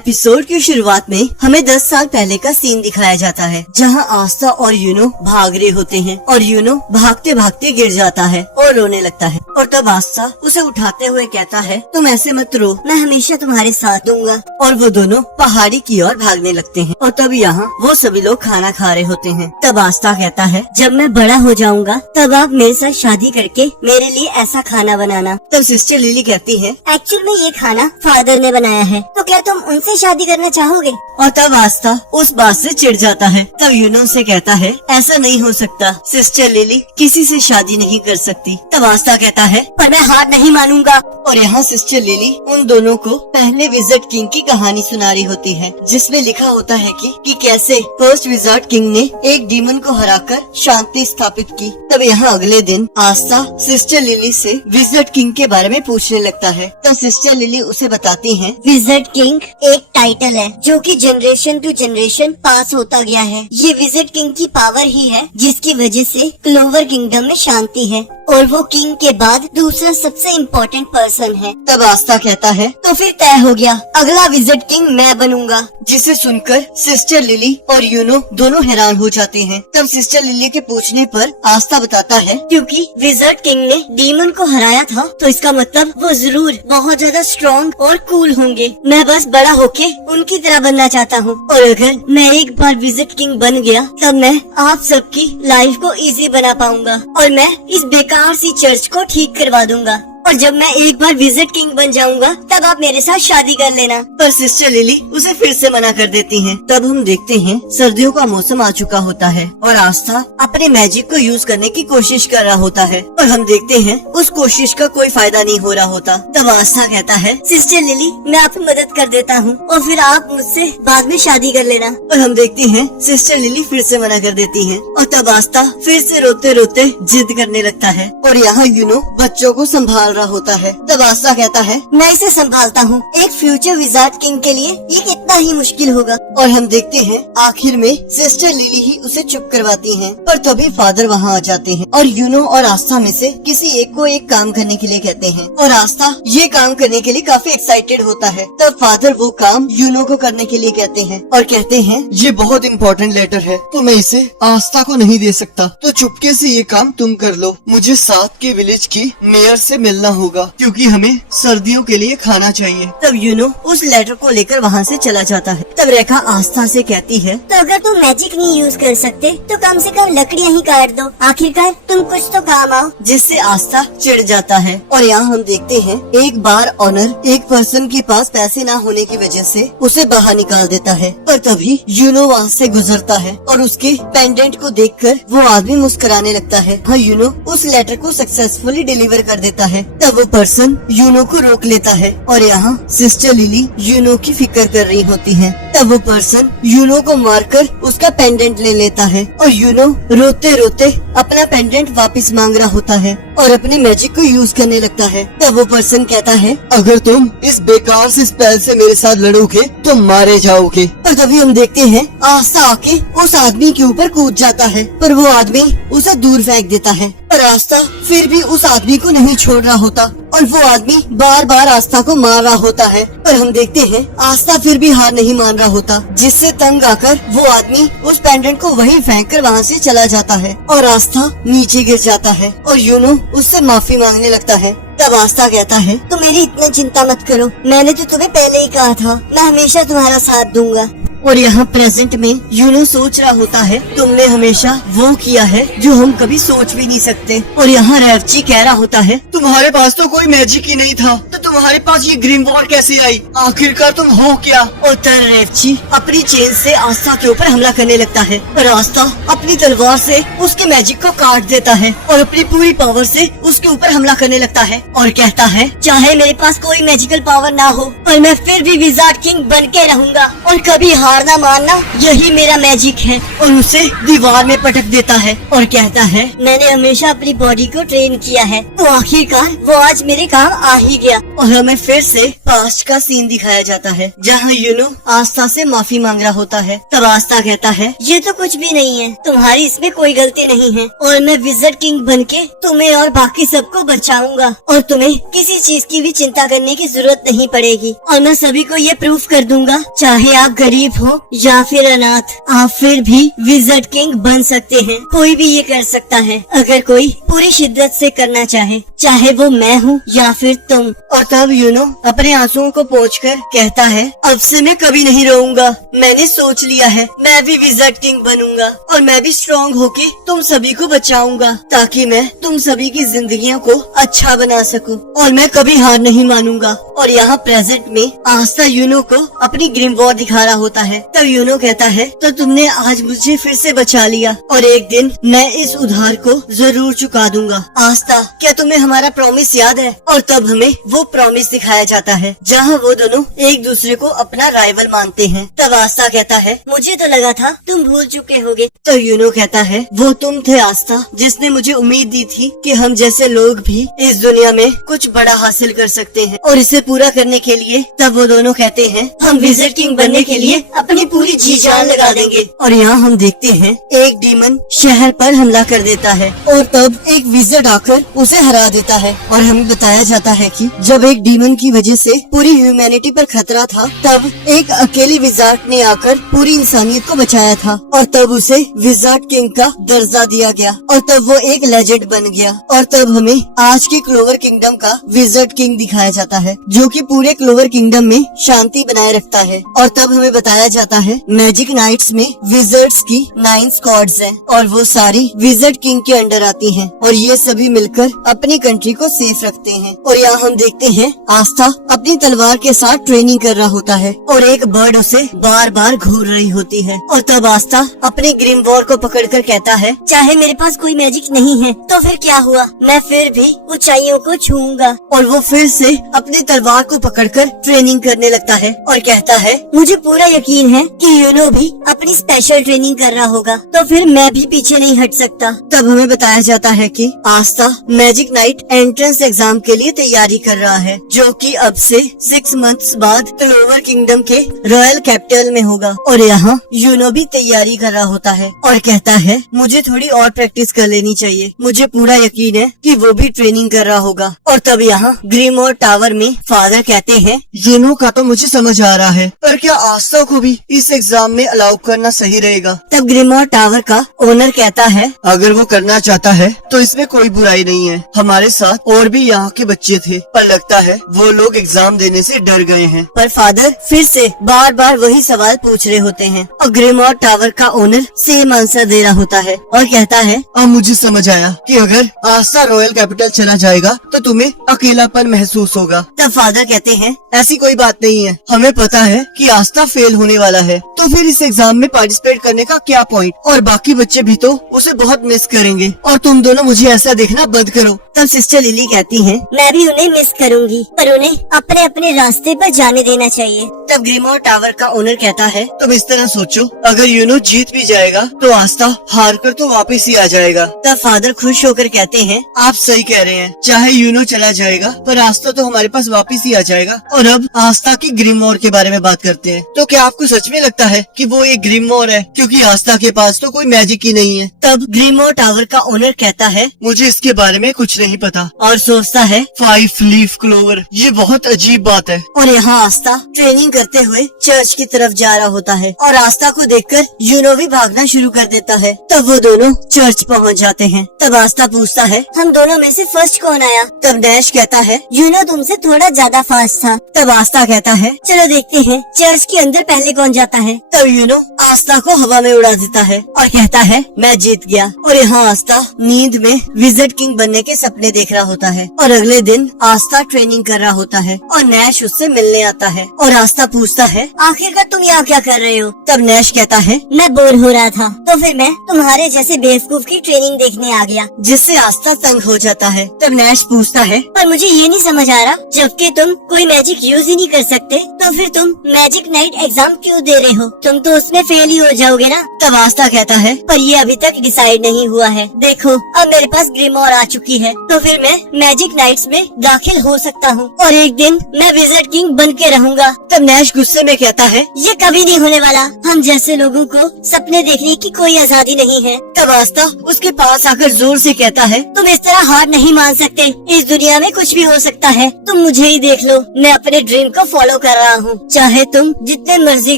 Episode की शुरुआत में हमें 10 साल पहले का सीन दिखाया जाता है, जहां आस्था और यूनो भाग रहे होते हैं और यूनो भागते भागते गिर जाता है और रोने लगता है। और तब आस्था उसे उठाते हुए कहता है, तुम ऐसे मत रो, मैं हमेशा तुम्हारे साथ दूंगा। और वो दोनों पहाड़ी की ओर भागने लगते हैं। और तब यहाँ वो सभी लोग खाना खा रहे होते हैं। तब आस्था कहता है, जब मैं बड़ा हो जाऊंगा तब आप मेरे साथ शादी करके मेरे लिए ऐसा खाना बनाना। तब सिस्टर लिली कहती है, एक्चुअल में ये खाना फादर ने बनाया है, तो क्या तुम उनसे शादी करना चाहोगे? और तब आस्था उस बात से चिढ़ जाता है। तब यूनो से कहता है, ऐसा नहीं हो सकता, सिस्टर लिली किसी से शादी नहीं कर सकती। तब आस्था कहता है, पर मैं हार नहीं मानूंगा। और यहाँ सिस्टर लिली उन दोनों को पहले विजार्ड किंग की कहानी सुना रही होती है, जिसमें लिखा होता है कि कैसे फर्स्ट विजार्ड किंग ने एक डीमन को हराकर शांति स्थापित की। तब यहाँ अगले दिन आस्था सिस्टर लिली से विजार्ड किंग के बारे में पूछने लगता है। तब सिस्टर लिली उसे बताती है, विजार्ड किंग एक टाइटल है जो कि जनरेशन टू जनरेशन पास होता गया है। ये विजार्ड किंग की पावर ही है जिसकी वजह से क्लोवर किंगडम में शांति है, और वो किंग के बाद दूसरा सबसे इम्पोर्टेंट पर्सन है। तब आस्था कहता है, तो फिर तय हो गया, अगला विजार्ड किंग मैं बनूंगा। जिसे सुनकर सिस्टर लिली और यूनो दोनों हैरान हो जाते हैं। तब सिस्टर लिली के पूछने पर आस्था बताता है, क्योंकि विजार्ड किंग ने डीमन को हराया था, तो इसका मतलब वो जरूर बहुत ज्यादा स्ट्रॉन्ग और कूल होंगे। मैं बस बड़ा होके उनकी तरह बनना चाहता हूँ, और अगर मैं एक बार विजार्ड किंग बन गया तब मैं आप सबकी लाइफ को इजी बना पाऊंगा, और मैं इस बेकार सी चर्च को ठीक करवा दूंगा। और जब मैं एक बार विजार्ड किंग बन जाऊंगा तब आप मेरे साथ शादी कर लेना। पर सिस्टर लिली उसे फिर से मना कर देती हैं। तब हम देखते हैं सर्दियों का मौसम आ चुका होता है और आस्था अपने मैजिक को यूज करने की कोशिश कर रहा होता है, और हम देखते हैं उस कोशिश का कोई फायदा नहीं हो रहा होता। तब आस्था कहता है, सिस्टर लिली मैं आपकी मदद कर देता हूँ और फिर आप मुझसे बाद में शादी कर लेना। और हम देखते हैं सिस्टर लिली फिर से मना कर देती है, और तब आस्था फिर से रोते रोते जिद करने लगता है। और यहाँ यूनो बच्चों को संभाल रहा होता है। तब आस्था कहता है, मैं इसे संभालता हूँ, एक फ्यूचर विजार्ड किंग के लिए ये कितना ही मुश्किल होगा। और हम देखते हैं आखिर में सिस्टर लिली ही उसे चुप करवाती हैं। पर तभी फादर वहाँ आ जाते हैं और यूनो और आस्था में से किसी एक को एक काम करने के लिए कहते हैं, और आस्था ये काम करने के लिए काफी एक्साइटेड होता है। तब फादर वो काम यूनो को करने के लिए कहते हैं और कहते हैं, ये बहुत इम्पोर्टेंट लेटर है तो मैं इसे आस्था को नहीं दे सकता, तो चुपके से ये काम तुम कर लो। मुझे साथ के विलेज की मेयर से मिलना होगा क्योंकि हमें सर्दियों के लिए खाना चाहिए। तब यूनो उस लेटर को लेकर वहाँ से चला जाता है। तब रेखा आस्था से कहती है, तो अगर तुम मैजिक नहीं यूज कर सकते तो कम से कम लकड़ियाँ ही काट दो, आखिरकार तुम कुछ तो काम आओ। जिससे आस्था चिढ़ जाता है। और यहाँ हम देखते हैं एक बार ऑनर एक पर्सन के पास पैसे ना होने की वजह से उसे बाहर निकाल देता है। पर तभी यूनो वहाँ से गुजरता है और उसके पेंडेंट को देखकर वो आदमी मुस्कुराने लगता है। हाँ, यूनो उस लेटर को सक्सेसफुली डिलीवर कर देता है। तब वो पर्सन यूनो को रोक लेता है और यहाँ सिस्टर लिली यूनो की फिक्र कर रही होती है। तब वो पर्सन यूनो को मारकर उसका पेंडेंट ले लेता है और यूनो रोते रोते अपना पेंडेंट वापस मांग रहा होता है और अपने मैजिक को यूज करने लगता है। तब वो पर्सन कहता है, अगर तुम इस बेकार से स्पेल से मेरे साथ लड़ोगे तो मारे जाओगे। और तभी हम देखते हैं आस्था आके उस आदमी के ऊपर कूद जाता है, पर वो आदमी उसे दूर फेंक देता है। पर आस्था फिर भी उस आदमी को नहीं छोड़ रहा होता और वो आदमी बार बार आस्था को मार रहा होता है। पर हम देखते हैं आस्था फिर भी हार नहीं मान रहा होता, जिससे तंग आकर वो आदमी उस पेंडेंट को वहीं फेंक कर वहाँ से चला जाता है और आस्था नीचे गिर जाता है और यूनो उससे माफी मांगने लगता है। तब आस्था कहता है, तो मेरी इतना चिंता मत करो, मैंने तो तुम्हें पहले ही कहा था मैं हमेशा तुम्हारा साथ दूंगा। और यहाँ प्रेजेंट में यूनो सोच रहा होता है, तुमने हमेशा वो किया है जो हम कभी सोच भी नहीं सकते। और यहाँ रेवची कह रहा होता है, तुम्हारे पास तो कोई मैजिक ही नहीं था, तो तुम्हारे पास ये ग्रीन वॉल कैसे आई? आखिरकार तुम हो क्या? और तब रेवची अपनी चेन से आस्था के ऊपर हमला करने लगता है, पर आस्था अपनी तलवार से उसके मैजिक को काट देता है और अपनी पूरी पावर से उसके ऊपर हमला करने लगता है और कहता है, चाहे मेरे पास कोई मैजिकल पावर ना हो पर मैं फिर भी विजार्ड किंग बन के रहूंगा और कभी हारना मानना यही मेरा मैजिक है। और उसे दीवार में पटक देता है और कहता है, मैंने हमेशा अपनी बॉडी को ट्रेन किया है, तो आखिरकार वो आज मेरे काम आ ही गया। और हमें फिर से पास्ट का सीन दिखाया जाता है जहाँ यूनो आस्था से माफी मांग रहा होता है। तब आस्था कहता है, ये तो कुछ भी नहीं है, तुम्हारी इसमें कोई गलती नहीं है और मैं विज़र्ड किंग बनके तुम्हें और बाकी सबको बचाऊंगा और तुम्हें किसी चीज की भी चिंता करने की जरूरत नहीं पड़ेगी। और मैं सभी को ये प्रूफ कर दूंगा, चाहे आप गरीब हो या फिर अनाथ, आप फिर भी विज़र्ड किंग बन सकते हैं। कोई भी ये कर सकता है अगर कोई पूरी शिद्दत से करना चाहे, चाहे वो मैं हूँ या फिर तुम। और तब यूनो अपने आंसुओं को पोंछकर कहता है, अब से मैं कभी नहीं रोऊंगा। मैंने सोच लिया है, मैं भी विज़र्ड किंग बनूंगा और मैं भी स्ट्रॉन्ग होके तुम सभी को बचाऊंगा, ताकि मैं तुम सभी की जिंदगियों को अच्छा बना सकूं। और मैं कभी हार नहीं मानूंगा। और यहाँ प्रेजेंट में आस्था यूनो को अपनी ग्रिम वॉर दिखा रहा होता है। तब यूनो कहता है, तो तुमने आज मुझे फिर से बचा लिया और एक दिन मैं इस उधार को जरूर चुका दूंगा। आस्था, क्या तुम्हें हमारा प्रॉमिस याद है? और तब हमें वो प्रॉमिस दिखाया जाता है जहाँ वो दोनों एक दूसरे को अपना राइवल मानते हैं। तब आस्था कहता है, मुझे तो लगा था तुम भूल चुके होगे। तो यूनो कहता है, वो तुम थे आस्था, जिसने मुझे उम्मीद दी थी कि हम जैसे लोग भी इस दुनिया में कुछ बड़ा हासिल कर सकते हैं और इसे पूरा करने के लिए। तब वो दोनों कहते हैं, हम विज़र्ड किंग बनने के लिए अपनी पूरी जी जान लगा देंगे। और यहाँ हम देखते हैं एक डीमन शहर पर हमला कर देता है और तब एक विज़र्ड आकर उसे हरा देता है। और हमें बताया जाता है कि जब एक डीमन की वजह से पूरी ह्यूमैनिटी पर खतरा था, तब एक अकेली विज़ार्ड ने आकर पूरी इंसानियत को बचाया था और तब उसे विज़ार्ड किंग का दर्जा दिया गया और तब वो एक लेजेंड बन गया। और तब हमें आज के क्लोवर किंगडम का विज़र्ड किंग दिखाया जाता है, जो कि पूरे क्लोवर किंगडम में शांति बनाए रखता है। और तब हमें बताया जाता है मैजिक नाइट्स में विज़र्ड्स की 9 स्क्वाड्स हैं और वो सारी विज़र्ड किंग के अंडर आती हैं और ये सभी मिलकर अपनी कंट्री को सेफ रखते हैं। और यहाँ हम देखते हैं आस्था अपनी तलवार के साथ ट्रेनिंग कर रहा होता है और एक बर्ड उसे बार बार घूर रही होती है। और तब आस्था अपने ग्रिम वॉर को पकड़कर कहता है, चाहे मेरे पास कोई मैजिक नहीं है तो फिर क्या हुआ, मैं फिर भी ऊंचाइयों को छूऊंगा। और वो फिर से अपनी तलवार को पकड़कर ट्रेनिंग करने लगता है और कहता है, मुझे पूरा यकीन है कि यूनो भी अपनी स्पेशल ट्रेनिंग कर रहा होगा, तो फिर मैं भी पीछे नहीं हट सकता। तब हमें बताया जाता है कि आस्था मैजिक नाइट एंट्रेंस एग्जाम के लिए तैयारी कर रहा है, जो कि अब से 6 मंथ्स बाद क्लोवर किंगडम के रॉयल कैपिटल में होगा। और यहाँ यूनो भी तैयारी कर रहा होता है और कहता है, मुझे थोड़ी और प्रैक्टिस कर लेनी चाहिए, मुझे पूरा यकीन है कि वो भी ट्रेनिंग कर रहा होगा। और तब यहाँ ग्रीमोर टावर में फादर कहते हैं, यूनो का तो मुझे समझ आ रहा है, पर क्या आस्था को भी इस एग्जाम में अलाउ करना सही रहेगा? तब ग्रीमोर टावर का ओनर कहता है, अगर वो करना चाहता है तो इसमें कोई बुराई नहीं है। हमारे साथ और भी यहाँ के बच्चे थे, पर लगता है वो लोग एग्जाम देने से डर गए हैं। पर फादर फिर से बार बार वही सवाल पूछ रहे होते हैं और ग्रीमोर टावर का ओनर सेम आंसर दे रहा होता है और कहता है, अब मुझे समझ आया कि अगर आस्था रॉयल कैपिटल चला जाएगा तो तुम्हें अकेलापन महसूस होगा। तब फादर कहते हैं, ऐसी कोई बात नहीं है, हमें पता है कि आस्था फेल होने वाला है, तो फिर इस एग्जाम में पार्टिसिपेट करने का क्या पॉइंट? और बाकी बच्चे भी तो उसे बहुत मिस करेंगे और तुम दोनों मुझे ऐसा देखना बंद करो। तब सिस्टर लिली कहती हैं, मैं भी उन्हें मिस करूंगी, पर उन्हें अपने अपने रास्ते पर जाने देना चाहिए। तब ग्रीमोर टावर का ओनर कहता है, तुम इस तरह सोचो, अगर यूनो जीत भी जाएगा तो आस्था हार कर तो वापस ही आ जाएगा। तब फादर खुश होकर कहते हैं, आप सही कह रहे हैं, चाहे यूनो चला जाएगा पर आस्था तो हमारे पास वापस ही आ जाएगा। और अब आस्था की ग्रिमोर के बारे में बात करते हैं। तो क्या आपको सच में लगता है कि वो एक ग्रिमोर है, क्योंकि आस्था के पास तो कोई मैजिक ही नहीं है? तब ग्रीमोर टावर का ओनर कहता है, मुझे इसके बारे में कुछ नहीं पता। और सोचता है, 5 लीफ क्लोवर, ये बहुत अजीब बात है। और यहाँ आस्था ट्रेनिंग करते हुए चर्च की तरफ जा रहा होता है और आस्था को देखकर यूनो भी भागना शुरू कर देता है। तब वो दोनों चर्च पहुँच जाते हैं। तब आस्था पूछता है, हम दोनों में से फर्स्ट कौन आया? तब डैश कहता है, यूनो तुमसे थोड़ा ज्यादा फास्ट था। तब आस्था कहता है, चलो देखते हैं चर्च के अंदर पहले कौन जाता है। तब यूनो आस्था को हवा में उड़ा देता है और कहता है मैं जीत गया। और यहाँ आस्था नींद में विजिट किंग बनने के सपने देख रहा होता है और अगले दिन आस्था ट्रेनिंग कर रहा होता है और नैश उससे मिलने आता है और आस्था पूछता है आखिरकार तुम यहाँ क्या कर रहे हो? तब नैश कहता है मैं बोर हो रहा था तो फिर मैं तुम्हारे जैसे बेवकूफ की ट्रेनिंग देखने आ गया। जिससे आस्था तंग हो जाता है। तब नैश पूछता है पर मुझे ये नहीं समझ आ रहा, जबकि तुम कोई मैजिक यूज ही नहीं कर सकते तो फिर तुम मैजिक नाइट एग्जाम क्यों दे रहे हो? तुम तो उसमें फेल ही हो जाओगे ना। तब आस्था कहता है पर ये अभी तक डिसाइड नहीं हुआ है। देखो अब मेरे पास ग्रिमोर आ चुकी है तो फिर मैं मैजिक नाइट्स में दाखिल हो सकता हूँ और एक दिन मैं विजिट किंग बन के रहूँगा। तब नैश गुस्से में कहता है ये कभी नहीं होने वाला। हम जैसे लोगों को सपने देखने की कोई आजादी नहीं है। तब आस्था उसके पास आकर जोर से कहता है तुम इस तरह हार नहीं मान सकते। इस दुनिया में कुछ भी हो सकता है। तुम मुझे ही देख लो, मैं अपने ड्रीम को फॉलो कर रहा हूँ। चाहे तुम जितने मर्जी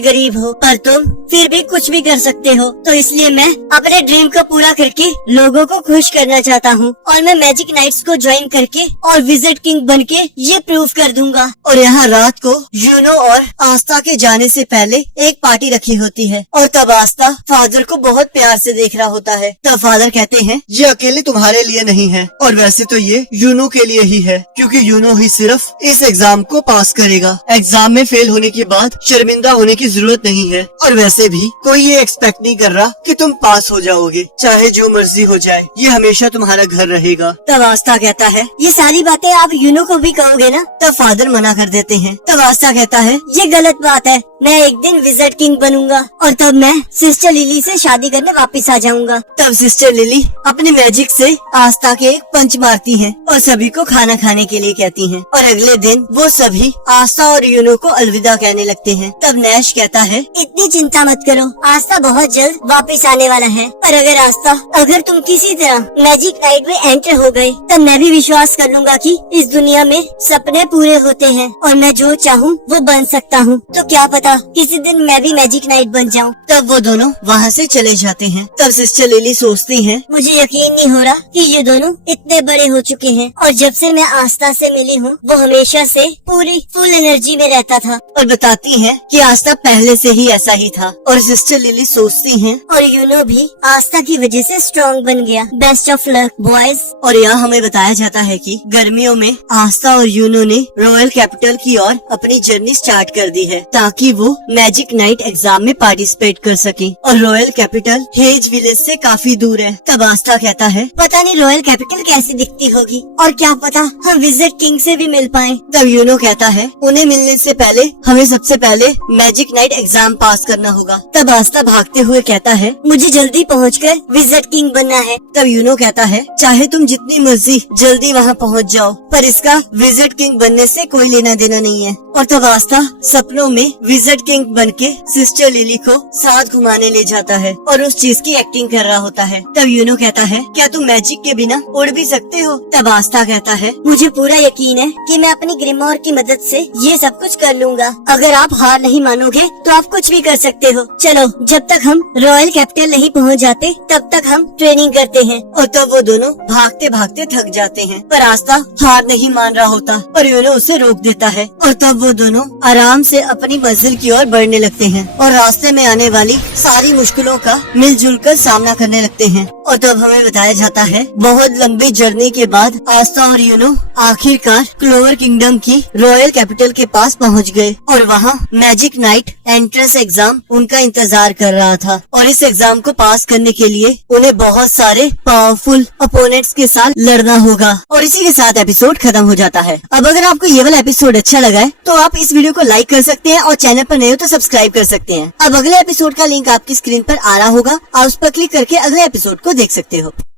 गरीब हो पर तुम फिर भी कुछ भी कर सकते हो। तो इसलिए मैं अपने ड्रीम को पूरा करके लोगों को खुश करना चाहता हूँ और मैं मैजिक नाइट्स को ज्वाइन करके और विजिट किंग बन के ये प्रूव कर दूंगा। और यहाँ रात को यूनो और आस्था के जाने से पहले एक पार्टी रखी होती है और तब आस्था फादर को बहुत प्यार से देख रहा होता है। तब फादर कहते हैं ये अकेले तुम्हारे लिए नहीं है और वैसे तो ये यूनो के लिए ही है, क्योंकि यूनो ही सिर्फ इस एग्जाम को पास करेगा। एग्जाम में फेल होने के बाद शर्मिंदा होने की जरूरत नहीं है और वैसे भी कोई ये एक्सपेक्ट नहीं कर रहा कि तुम पास हो जाओगे। चाहे जो मर्जी हो जाए, ये हमेशा तुम्हारा घर रहेगा। तब आस्था कहता है ये सारी बातें आप यूनो को भी कहोगे ना? तब फादर मना कर देते हैं। तब आस्था कहता है ये गलत बात है। मैं एक दिन विजिट किंग बनूंगा और तब मैं सिस्टर लिली से शादी करने वापस आ जाऊंगा। तब सिस्टर लिली अपने मैजिक से आस्था के एक पंच मारती हैं और सभी को खाना खाने के लिए कहती हैं और अगले दिन वो सभी आस्था और यूनो को अलविदा कहने लगते हैं। तब नैश कहता है इतनी चिंता मत करो, आस्था बहुत जल्द वापस आने वाला है। पर अगर तुम किसी तरह मैजिक नाइट में एंटर हो गए तब मैं भी विश्वास कर लूंगा कि इस दुनिया में सपने पूरे होते हैं और मैं जो चाहूँ वो बन सकता हूँ। तो क्या पता किसी दिन मैं भी मैजिक नाइट बन जाऊँ। तब वो दोनों वहाँ से चले जाते हैं। तब सिस्टर लिली सोचती हैं मुझे यकीन नहीं हो रहा कि ये दोनों इतने बड़े हो चुके हैं और जब से मैं आस्था से मिली हूँ वो हमेशा से पूरी फुल एनर्जी में रहता था। और बताती हैं कि आस्था पहले से ही ऐसा ही था। और सिस्टर लिली सोचती हैं और यूनो भी आस्था की वजह से स्ट्रॉन्ग बन गया। Best of luck boys. और यहाँ हमें बताया जाता है कि गर्मियों में आस्था और यूनो ने रॉयल कैपिटल की ओर अपनी जर्नी स्टार्ट कर दी है ताकि वो मैजिक नाइट एग्जाम में पार्टिसिपेट कर सके। और रॉयल कैपिटल हेज विलेज से काफी दूर है। तब आस्था कहता है पता नहीं रॉयल कैपिटल कैसी दिखती होगी और क्या पता हम विजिट किंग से भी मिल पाएं। तब यूनो कहता है उन्हें मिलने से पहले हमें सबसे पहले मैजिक नाइट एग्जाम पास करना होगा। तब आस्था भागते हुए कहता है मुझे जल्दी पहुंचकर विजिट किंग बनना है। तब यूनो कहता है चाहे तुम जितनी मर्जी जल्दी वहाँ पहुँच जाओ पर इसका विजिट किंग बनने से कोई लेना देना नहीं है। और तब आस्था सपनों में विजिट किंग बनके सिस्टर लिली को साथ घुमाने ले जाता है और उस चीज की एक्टिंग कर रहा होता है। तब यूनो कहता है क्या तुम मैजिक के बिना उड़ भी सकते हो? तब आस्था कहता है मुझे पूरा यकीन है कि मैं अपनी ग्रिमोर की मदद से ये सब कुछ कर लूंगा। अगर आप हार नहीं मानोगे तो आप कुछ भी कर सकते हो। चलो जब तक हम रॉयल कैपिटल नहीं पहुंच जाते तब तक हम ट्रेनिंग करते हैं। और तब वो दोनों भागते भागते थक जाते हैं पर आस्था हार नहीं मान रहा होता पर यूनो उसे रोक देता है। और तब वो दोनों आराम से अपनी मंजिल की ओर बढ़ने लगते हैं और रास्ते में आने वाली सारी मुश्किलों का मिलजुल कर सामना करने लगते हैं। और तब हमें बताया जाता है बहुत लंबी जर्नी के बाद आस्था और यूनो आखिरकार क्लोवर किंगडम की रॉयल कैपिटल के पास पहुंच गए और वहां मैजिक नाइट एंट्रेंस एग्जाम उनका इंतजार कर रहा था। और इस एग्जाम को पास करने के लिए उन्हें बहुत सारे पावरफुल अपोनेंट्स के साथ लड़ना होगा। और इसी के साथ एपिसोड खत्म हो जाता है। अब अगर आपको ये वाला एपिसोड अच्छा लगा है तो आप इस वीडियो को लाइक कर सकते हैं और चैनल पर नए हो तो सब्सक्राइब कर सकते हैं। अब अगले एपिसोड का लिंक आपकी स्क्रीन पर आ रहा होगा, आप उस पर क्लिक करके अगले एपिसोड को देख सकते हो।